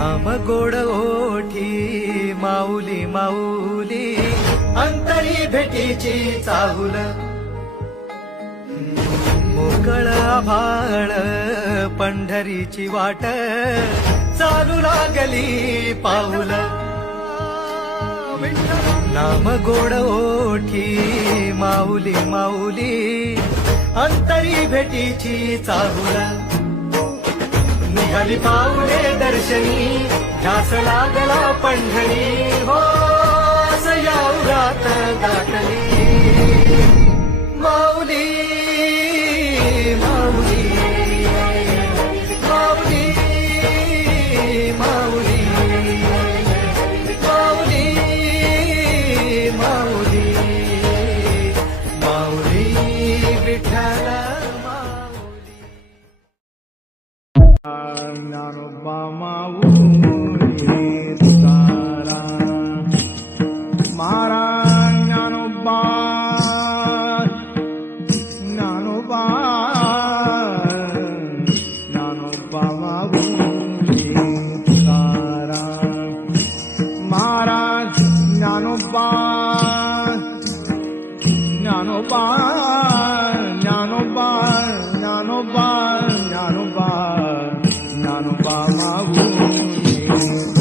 नाम गोड ओठी माऊली माऊली अंतरी भेटीची चाहुल मोकळ आभाळ पंढरीची वाट चालू लागली पाऊल नाम गोड ओठी माऊली माऊली अंतरी भेटीची चाहुल निघाली पाऊले दर्शनी ध्यास लागला पंढरी हो सयावरात गाठली माऊली माऊली माऊली माऊली माऊली माऊली माऊली विठ्ठल माऊली ज्ञानोबा माऊली तुकाराम महाराज ज्ञानोबा ज्ञानोबा ज्ञानोबा माऊली तुकाराम महाराज ज्ञानोबा ज्ञानोबा ज्ञानोबा ज्ञानोबा ज्ञानोबा ज्ञानोबा माऊली